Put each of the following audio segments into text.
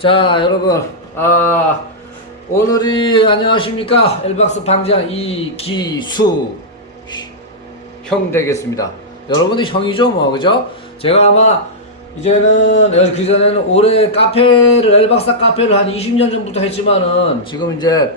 자, 여러분, 아, 오늘이 안녕하십니까? 엘박스 방장 이기수 형 되겠습니다. 여러분이 형이죠, 뭐, 그죠? 제가 아마 이제는 그 전에는 올해 카페를 엘박사 카페를 한 20년 전부터 했지만은 지금 이제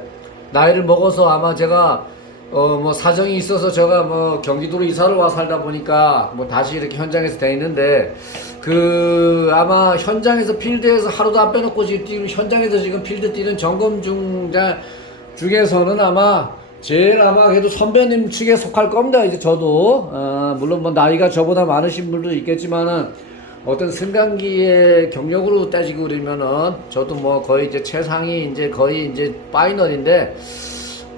나이를 먹어서 아마 제가 어 뭐 사정이 있어서 제가 뭐 경기도로 이사를 와 살다 보니까 뭐 다시 이렇게 현장에서 돼 있는데 그 아마 현장에서 필드에서 하루도 안 빼놓고 지금 뛰는 현장에서 지금 필드 뛰는 점검 중자 중에서는 아마 제일 아마 그래도 선배님 측에 속할 겁니다. 이제 저도 어, 물론 뭐 나이가 저보다 많으신 분도 있겠지만은 어떤 승강기의 경력으로 따지고 그러면은 저도 뭐 거의 이제 최상위 이제 거의 이제 파이널인데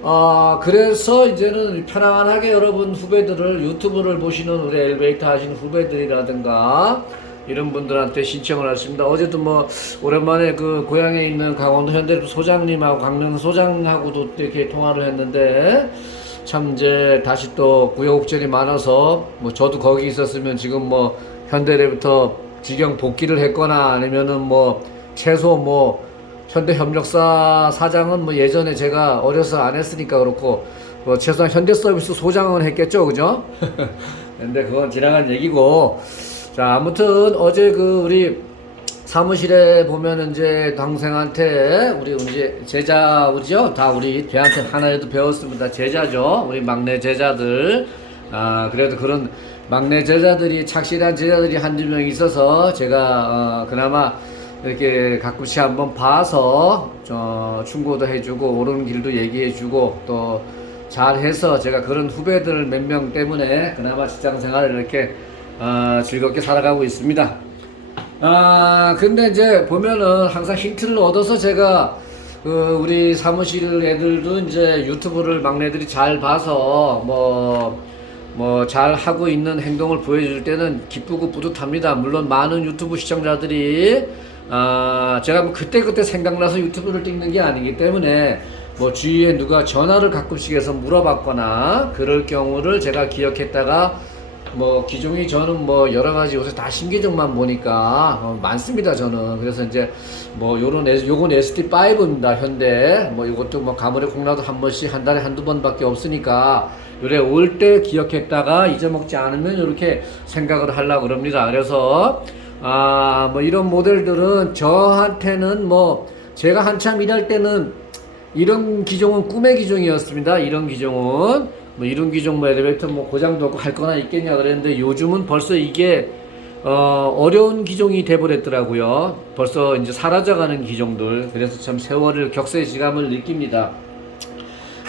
아 그래서 이제는 편안하게 여러분 후배들을 유튜브를 보시는 우리 엘베이터 하시는 후배들이라든가 이런 분들한테 신청을 했습니다. 어제도 뭐 오랜만에 그 고향에 있는 강원도 현대 소장님하고 강릉 소장하고도 이렇게 통화를 했는데 참 이제 다시 또 구역옥절이 많아서 뭐 저도 거기 있었으면 지금 뭐 현대래부터 직영 복귀를 했거나 아니면은 뭐 최소 뭐 현대협력사 사장은 뭐 예전에 제가 어려서 안 했으니까 그렇고 뭐 최소한 현대서비스 소장은 했겠죠 그죠? 근데 그건 지나간 얘기고. 자 아무튼 어제 그 우리 사무실에 보면 이제 동생한테 우리 이제 제자 우리죠? 다 우리 걔한테 하나라도 배웠습니다. 제자죠. 우리 막내 제자들. 아 그래도 그런 막내 제자들이 착실한 제자들이 한두 명 있어서 제가 어, 그나마 이렇게 가끔씩 한번 봐서 저 충고도 해주고 옳은 길도 얘기해주고 또 잘해서 제가 그런 후배들 몇 명 때문에 그나마 직장 생활을 이렇게 어, 즐겁게 살아가고 있습니다. 아 근데 이제 보면은 항상 힌트를 얻어서 제가 그 우리 사무실 애들도 이제 유튜브를 막내들이 잘 봐서 뭐 뭐 잘 하고 있는 행동을 보여줄 때는 기쁘고 뿌듯합니다. 물론 많은 유튜브 시청자들이 아 제가 뭐 그때 그때 생각나서 유튜브를 찍는 게 아니기 때문에 뭐 주위에 누가 전화를 가끔씩 해서 물어봤거나 그럴 경우를 제가 기억했다가 뭐 기종이 저는 뭐 여러 가지 요새 다 신기종만 보니까 어, 많습니다 저는. 그래서 이제 뭐 요런 요건 SD5입니다 현대. 뭐 이것도 뭐 가물에 콩나도 한 번씩 한 달에 한두 번밖에 없으니까 요래 올 때 기억했다가 잊어먹지 않으면 이렇게 생각을 하려고 그럽니다. 그래서 아 뭐 이런 모델들은 저한테는 뭐 제가 한참 일할 때는 이런 기종은 꿈의 기종이었습니다. 이런 기종은 뭐 이런 기종 뭐 엘리베이터 뭐 고장도 없고 할 거나 있겠냐 그랬는데 요즘은 벌써 이게 어 어려운 기종이 돼버렸더라고요. 벌써 이제 사라져가는 기종들. 그래서 참 세월을 격세의 지감을 느낍니다.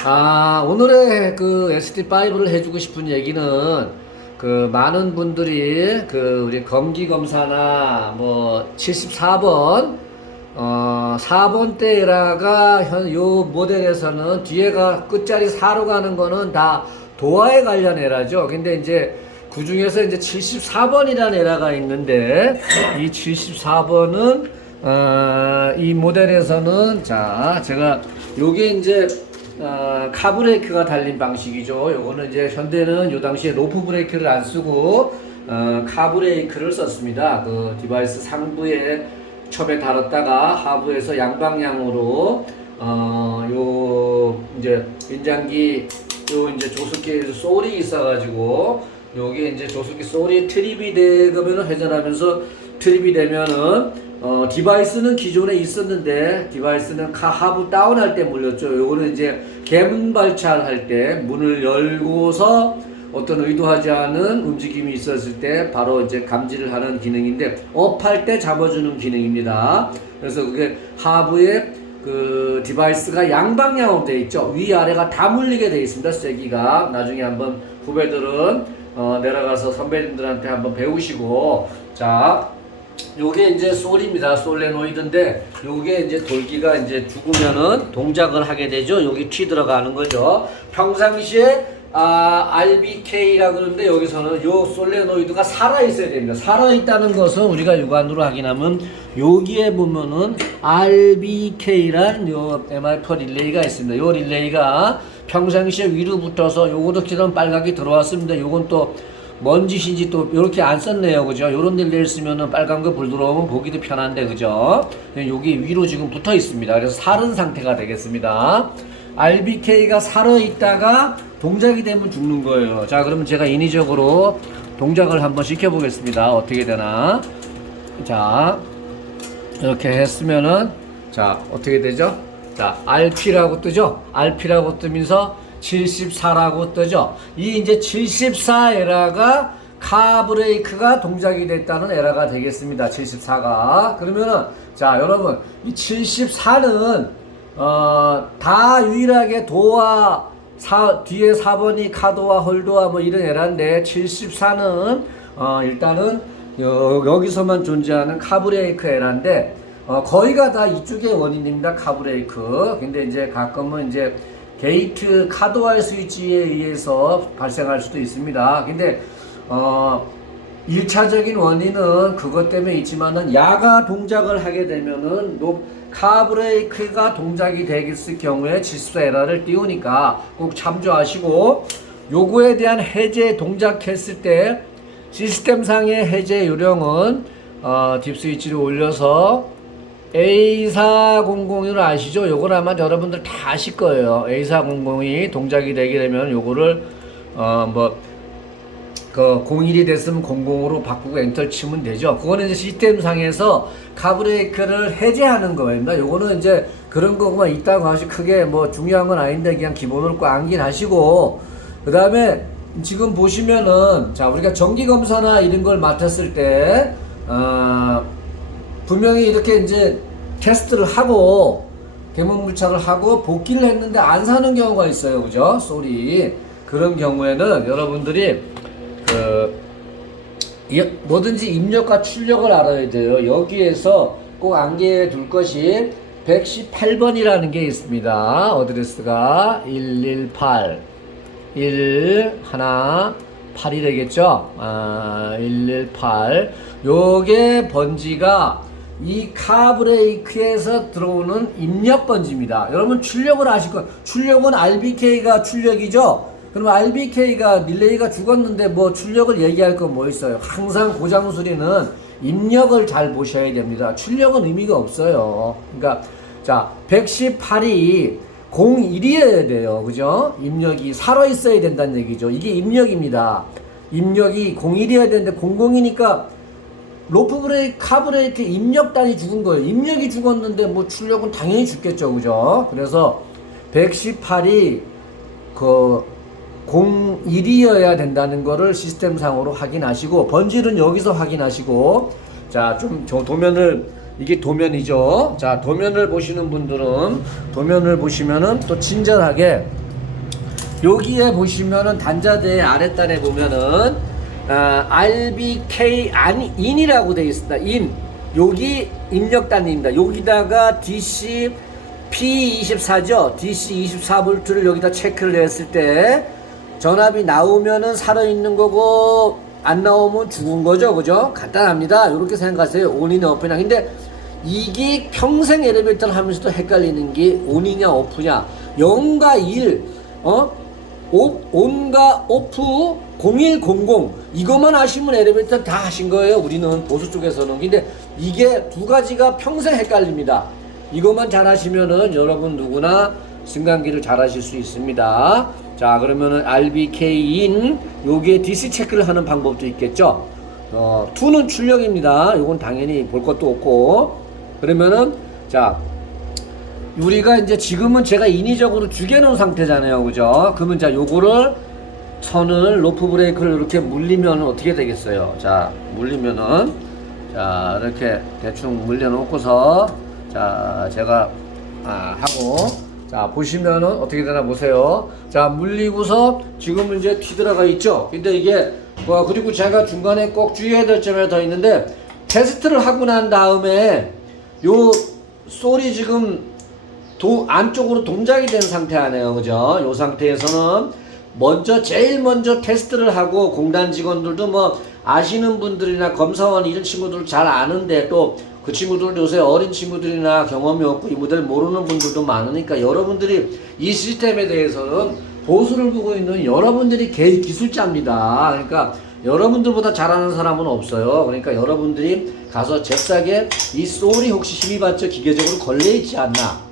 아 오늘의 그 ST5를 해주고 싶은 얘기는 그 많은 분들이 그 우리 검기 검사나 뭐 74번 어 4번 대 에라가 현 요 모델에서는 뒤에가 끝자리 4로 가는 거는 다 도화에 관련 에라죠. 근데 이제 그 중에서 이제 74번이라는 에라가 있는데 이 74번은 어, 이 모델에서는 자 제가 요게 이제 어, 카브레이크가 달린 방식이죠. 요거는 이제 현대는 요 당시에 로프 브레이크를 안 쓰고 어, 카브레이크를 썼습니다. 그 디바이스 상부에 첩에 달았다가 하부에서 양방향으로 어, 요 이제 인장기 요 이제 조수기에서 소리 있어가지고 요게 이제 조수기 소리 트립이 되면은 회전하면서 트립이 되면은 어, 디바이스는 기존에 있었는데 디바이스는 카 하부 다운할 때 물렸죠. 요거는 이제 개문 발차할 때 문을 열고서 어떤 의도하지 않은 움직임이 있었을 때 바로 이제 감지를 하는 기능인데 업할 때 잡아주는 기능입니다. 그래서 그게 하부에 그 디바이스가 양방향으로 되어 있죠. 위아래가 다 물리게 되어 있습니다. 세기가 나중에 한번 후배들은 어, 내려가서 선배님들한테 한번 배우시고 자 요게 이제 솔입니다. 솔레노이드인데 요게 이제 돌기가 이제 죽으면은 동작을 하게 되죠. 여기 튀 들어가는 거죠. 평상시에 아, RBK라 그러는데 여기서는 요 솔레노이드가 살아 있어야 됩니다. 살아 있다는 것은 우리가 육안으로 확인하면 여기에 보면은 RBK란 요 MR4 릴레이가 있습니다. 요 릴레이가 평상시에 위로 붙어서 요거도 기름 빨갛게 들어왔습니다. 요건 또 뭔 짓인지 또 이렇게 안 썼네요. 그죠? 요런 데를 쓰면은 빨간 거 불 들어오면 보기도 편한데 그죠? 여기 위로 지금 붙어 있습니다. 그래서 살은 상태가 되겠습니다. RBK가 살아 있다가 동작이 되면 죽는 거예요. 자, 그러면 제가 인위적으로 동작을 한번 시켜 보겠습니다. 어떻게 되나? 자, 이렇게 했으면은 자 어떻게 되죠? 자 RP라고 뜨죠? RP라고 뜨면서 74라고 뜨죠? 이 이제 74 에라가 카브레이크가 동작이 됐다는 에라가 되겠습니다. 74가 그러면은 자 여러분 이 74는 어, 다 유일하게 도와 사, 뒤에 4번이 카도와 홀도와 뭐 이런 에라인데 74는 어, 일단은 여, 여기서만 존재하는 카브레이크 에라인데 어, 거의가 다 이쪽의 원인입니다. 카브레이크. 근데 이제 가끔은 이제 게이트 카드와의 스위치에 의해서 발생할 수도 있습니다. 근데 어 1차적인 원인은 그것 때문에 있지만은 야가 동작을 하게 되면은 높 카브레이크가 동작이 되겠을 경우에 질소 에러를 띄우니까 꼭 참조하시고 요거에 대한 해제 동작했을 때 시스템상의 해제 요령은 어, 딥스위치를 올려서 A400을 아시죠? 요걸 아마 여러분들 다 아실 거예요. A400이 동작이 되게 되면 요거를 어뭐 그 01이 됐으면 00으로 바꾸고 엔터 치면 되죠. 그거는 이제 시스템 상에서 카브레이크를 해제하는 거입니다. 요거는 이제 그런 거만 있다고 하시 크게 뭐 중요한 건 아닌데 그냥 기본으로 꼭 암긴 하시고 그 다음에 지금 보시면은 자 우리가 정기 검사나 이런 걸 맡았을 때 어, 분명히 이렇게 이제 테스트를 하고 대문 물착을 하고 복귀를 했는데 안 사는 경우가 있어요, 그죠? 쏘리 그런 경우에는 여러분들이 그 이- 뭐든지 입력과 출력을 알아야 돼요. 여기에서 꼭 안개에 둘 것이 118번이라는 게 있습니다. 어드레스가 118 1 하나 8이 되겠죠? 아, 118 요게 번지가 이 카브레이크에서 들어오는 입력 번지입니다. 여러분 출력을 아실 거 출력은 RBK가 출력이죠? 그럼 RBK가 릴레이가 죽었는데 뭐 출력을 얘기할 건 뭐 있어요? 항상 고장 수리는 입력을 잘 보셔야 됩니다. 출력은 의미가 없어요. 그러니까 자 118이 01이어야 돼요. 그죠? 입력이 살아 있어야 된다는 얘기죠. 이게 입력입니다. 입력이 01이어야 되는데 00이니까 로프 브레이크, 카 브레이크 입력단이 죽은 거예요. 입력이 죽었는데 뭐 출력은 당연히 죽겠죠. 그죠? 그래서 118이 그 01이어야 된다는 거를 시스템상으로 확인하시고 번지는 여기서 확인하시고 자 좀 저 도면을 이게 도면이죠. 자 도면을 보시는 분들은 도면을 보시면은 또 친절하게 여기에 보시면은 단자대 아랫단에 보면은 아, RBK 아니 인이라고 되어 있습니다. 인 여기 입력단입니다. 여기다가 DC P24죠. DC 24V를 여기다 체크를 했을 때 전압이 나오면은 살아 있는 거고 안 나오면 죽은 거죠. 그죠? 간단합니다. 이렇게 생각하세요. 온이냐 오프냐. 근데 이게 평생 엘리베이터를 하면서도 헷갈리는 게 온이냐 오프냐. 0과 1, 어? 오, 온과 오프 0100 이것만 하시면 엘리베이터 다 하신 거예요. 우리는 보수 쪽에서는. 근데 이게 두 가지가 평생 헷갈립니다. 이것만 잘 하시면은 여러분 누구나 승강기를 잘 하실 수 있습니다. 자, 그러면은 RBK인 요게 DC 체크를 하는 방법도 있겠죠. 어, 2는 출력입니다. 요건 당연히 볼 것도 없고. 그러면은 자, 우리가 이제 지금은 제가 인위적으로 죽여놓은 상태잖아요. 그죠? 그러면 자, 요거를 선을 로프 브레이크를 이렇게 물리면 어떻게 되겠어요? 자, 물리면은 자, 이렇게 대충 물려놓고서 자, 제가 아, 하고 자, 보시면은 어떻게 되나 보세요. 자, 물리고서 지금은 이제 튀들어가 있죠? 근데 이게 뭐 그리고 제가 중간에 꼭 주의해야 될 점이 더 있는데 테스트를 하고 난 다음에 요 솔이 지금 도 안쪽으로 동작이 된 상태 아니에요, 그죠? 요 상태에서는 먼저 제일 먼저 테스트를 하고 공단 직원들도 뭐 아시는 분들이나 검사원 이런 친구들 잘 아는데 또 그 친구들 요새 어린 친구들이나 경험이 없고 이 모델 모르는 분들도 많으니까 여러분들이 이 시스템에 대해서는 보수를 보고 있는 여러분들이 개 기술자입니다. 그러니까 여러분들보다 잘하는 사람은 없어요. 그러니까 여러분들이 가서 잽싸게 이 소리 혹시 힘이 받쳐 기계적으로 걸려 있지 않나.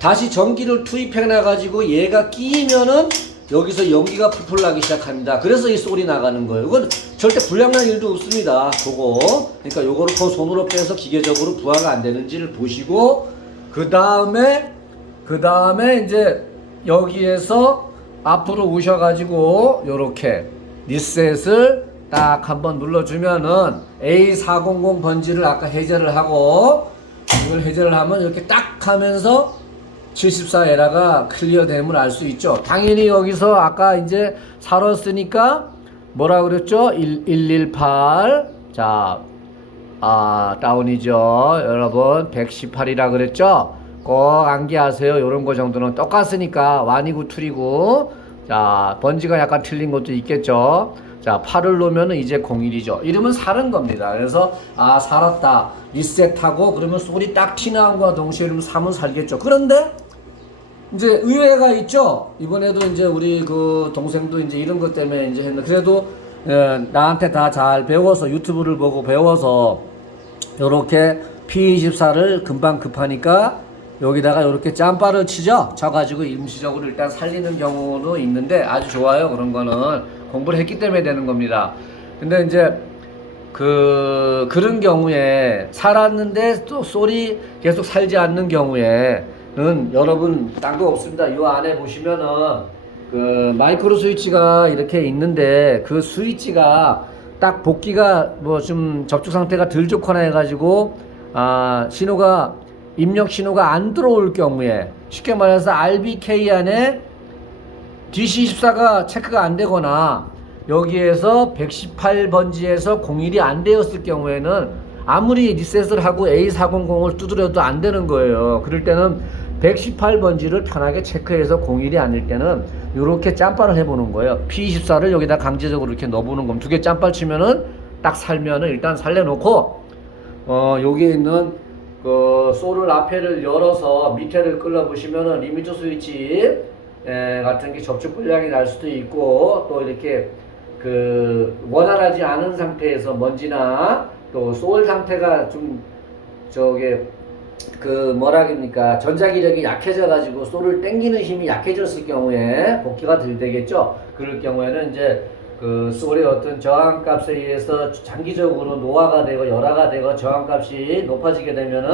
다시 전기를 투입해 놔 가지고 얘가 끼면은 여기서 연기가 풀풀 나기 시작합니다. 그래서 이 소리 나가는 거예요. 이건 절대 불량난 일도 없습니다. 그거. 그러니까 요거를 그 손으로 빼서 기계적으로 부하가 안 되는지를 보시고 그 다음에 그 다음에 이제 여기에서 앞으로 오셔가지고 요렇게 리셋을 딱 한번 눌러주면은 A400 번지를 아까 해제를 하고 이걸 해제를 하면 이렇게 딱 하면서 74 에라가 클리어됨을 알 수 있죠. 당연히 여기서 아까 이제 살았으니까 뭐라 그랬죠? 1, 118. 자, 아, 다운이죠. 여러분, 118이라 그랬죠? 꼭 암기하세요. 요런 거 정도는 똑같으니까 완이고 틀이고. 자, 번지가 약간 틀린 것도 있겠죠. 자, 8을 놓으면 이제 01이죠. 이러면 사는 겁니다. 그래서, 아, 살았다. 리셋하고, 그러면 소리 딱 티나온과 동시에 이러면 3은 살겠죠. 그런데, 이제 의외가 있죠. 이번에도 이제 우리 그 동생도 이제 이런 것 때문에 이제 했는데, 그래도, 예, 나한테 다 잘 배워서, 유튜브를 보고 배워서, 요렇게 P24를 금방 급하니까 여기다가 이렇게 짬바를 치죠. 쳐가지고 임시적으로 일단 살리는 경우도 있는데 아주 좋아요. 그런 거는 공부를 했기 때문에 되는 겁니다. 근데 이제 그 그런 경우에 살았는데 또 소리 계속 살지 않는 경우에는 여러분 딴 거 없습니다. 이 안에 보시면은 그 마이크로 스위치가 이렇게 있는데 그 스위치가 딱 복귀가 뭐 좀 접촉 상태가 덜 좋거나 해가지고 아 신호가 입력 신호가 안 들어올 경우에 쉽게 말해서 RBK 안에 DC24가 체크가 안 되거나 여기에서 118번지에서 01이 안 되었을 경우에는 아무리 리셋을 하고 A400을 두드려도 안 되는 거예요. 그럴 때는 118번지를 편하게 체크해서 01이 아닐 때는 이렇게 짬바를 해보는 거예요. P24를 여기다 강제적으로 이렇게 넣어보는 겁니다. 두 개 짬바 치면은 딱 살면은 일단 살려놓고 어 여기에 있는 그 소를 앞에를 열어서 밑에를 끌어 보시면은 리미터 스위치 에, 같은 게 접촉 불량이 날 수도 있고 또 이렇게 그 원활하지 않은 상태에서 먼지나 또 소울 상태가 좀 저게 그 뭐라깁니까? 전자기력이 약해져 가지고 소를 땡기는 힘이 약해졌을 경우에 복귀가 덜 되겠죠? 그럴 경우에는 이제 그 소울의 어떤 저항값에 의해서 장기적으로 노화가 되고 열화가 되고 저항값이 높아지게 되면은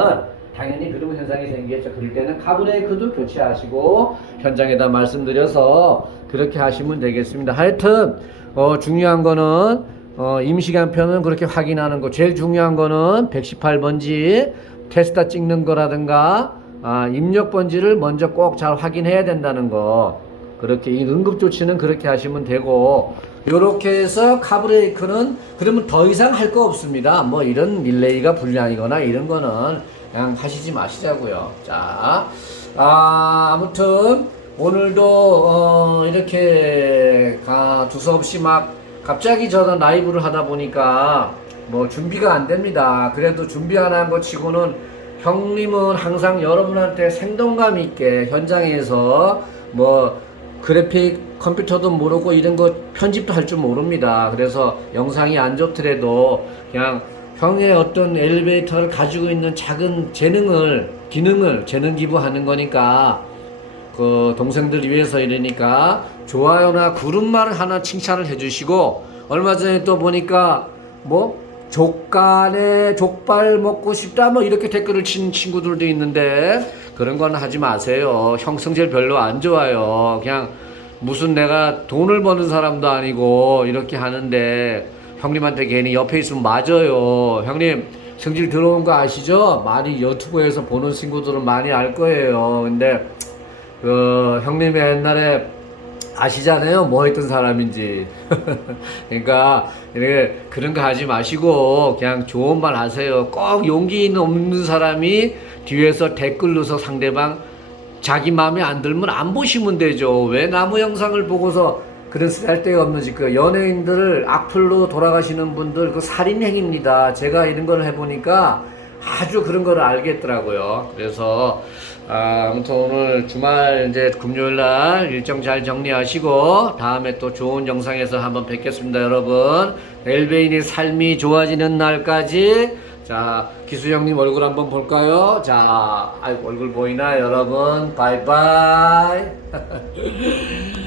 당연히 그런 현상이 생기겠죠. 그럴 때는 카브레이크도 교체하시고 현장에다 말씀드려서 그렇게 하시면 되겠습니다. 하여튼 어, 중요한 거는 어, 임시간편은 그렇게 확인하는 거. 제일 중요한 거는 118번지 테스타 찍는 거라든가 아, 입력 번지를 먼저 꼭 잘 확인해야 된다는 거. 그렇게 이 응급 조치는 그렇게 하시면 되고 요렇게 해서 카브레이크는 그러면 더 이상 할 거 없습니다. 뭐 이런 릴레이가 불량이거나 이런 거는 그냥 하시지 마시자고요. 자, 아, 아무튼 오늘도 어, 이렇게 가 두서없이 막 갑자기 저는 라이브를 하다 보니까 뭐 준비가 안 됩니다. 그래도 준비 안 한 것 치고는 형님은 항상 여러분한테 생동감 있게 현장에서 뭐 그래픽 컴퓨터도 모르고 이런 거 편집도 할 줄 모릅니다. 그래서 영상이 안 좋더라도 그냥 형의 어떤 엘리베이터를 가지고 있는 작은 재능을 기능을 재능 기부하는 거니까 그 동생들 위해서 이러니까 좋아요나 구름말을 하나 칭찬을 해주시고 얼마 전에 또 보니까 뭐 족간에 족발 먹고 싶다 뭐 이렇게 댓글을 친 친구들도 있는데 그런 건 하지 마세요. 형 성질 별로 안 좋아요. 그냥 무슨 내가 돈을 버는 사람도 아니고 이렇게 하는데 형님한테 괜히 옆에 있으면 맞아요. 형님 성질 들어온 거 아시죠? 많이 유튜브에서 보는 친구들은 많이 알 거예요. 근데 그 형님이 옛날에 아시잖아요. 뭐 했던 사람인지. 그러니까 이렇게 그런 거 하지 마시고 그냥 좋은 말 하세요. 꼭 용기 있는 없는 사람이 뒤에서 댓글 넣어서 상대방 자기 마음에 안 들면 안 보시면 되죠. 왜 나무 영상을 보고서 그런 쓸데가 없는지 그 연예인들을 악플로 돌아가시는 분들 그 살인 행위입니다. 제가 이런 걸 해보니까 아주 그런 걸 알겠더라고요. 그래서 아, 아무튼 오늘 주말 이제 금요일 날 일정 잘 정리하시고 다음에 또 좋은 영상에서 한번 뵙겠습니다, 여러분. 엘베인의 삶이 좋아지는 날까지 자, 기수 형님 얼굴 한번 볼까요? 자, 아이고 얼굴 보이나 여러분? 바이바이.